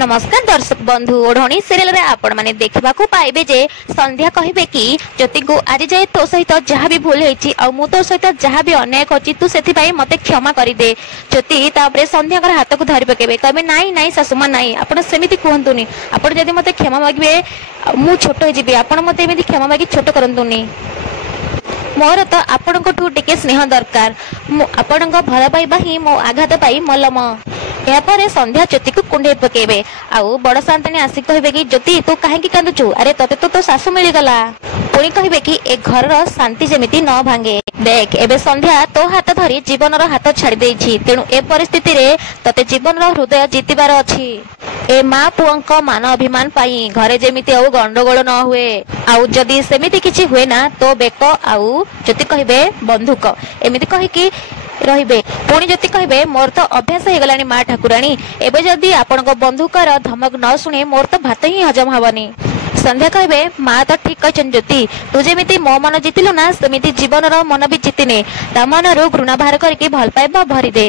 नमस्कार दर्शक बंधु ओढ़णी सीरियल रे आपण माने देखबा को पाइबे जे संध्या कहिबे कि ज्योति को आज जाए तो सहित जहाँ भी भूल होईची आ मु तो सहित जहाँ भी अन्याय करची तू सेथि पई मते क्षमा करि दे। ज्योति तापरे संध्या कर हाथ को धरि पकेबे कहबे नाई नाई सासुमा नाई आपण सेमिति कहंतुनी आपण जदी मते क्षमा मागबे मु छोट हो जिबे आपण मते एमिति क्षमा मागी छोट करंतुनी मोर तो आपण टिके स्नेह दरकार आपण भल पाइबा ही मो आघात पाई मलम। यापर संध्या ज्योति को कुंडे पकेबे आउ बड़ शांतनी आसी कहबे कि ज्योति तू काहे कांदुचु अरे तते तो सासु मिलीगला पुणी कहबे कि ए घर शांति जेमिति न भांगे देख एबे संध्या तो हाथ धरी जीवन हाथ छाड़ी देछि तेणु ए परिस्थिति रे तते जीवन हृदय जीतिबार अछि। ए माँ पुओं मान अभिमान पाई घरे जेमिति आउ गंडगोल न हुए आउ जदि सेमिति किछि हुए ना तो बेक आउ ज्योति कहबे बंधुक एमिति कहि कि रहिबे पुणी ज्योति कहबे मोर तो अभ्यास हो गलानी माँ ठाकुराणी एबे जदि आपण बंधुकर धमक न शुणे मोर तो भात ही हजम हबनी। संध्या कहबे माँ तो ठीक कहछन ज्योति तू जेमिति मो मन जीतिलु ना सेमिति जीवन मन भी जीतिने ता मनरु घृणा बाहर करके भल पाइबा भरी दे।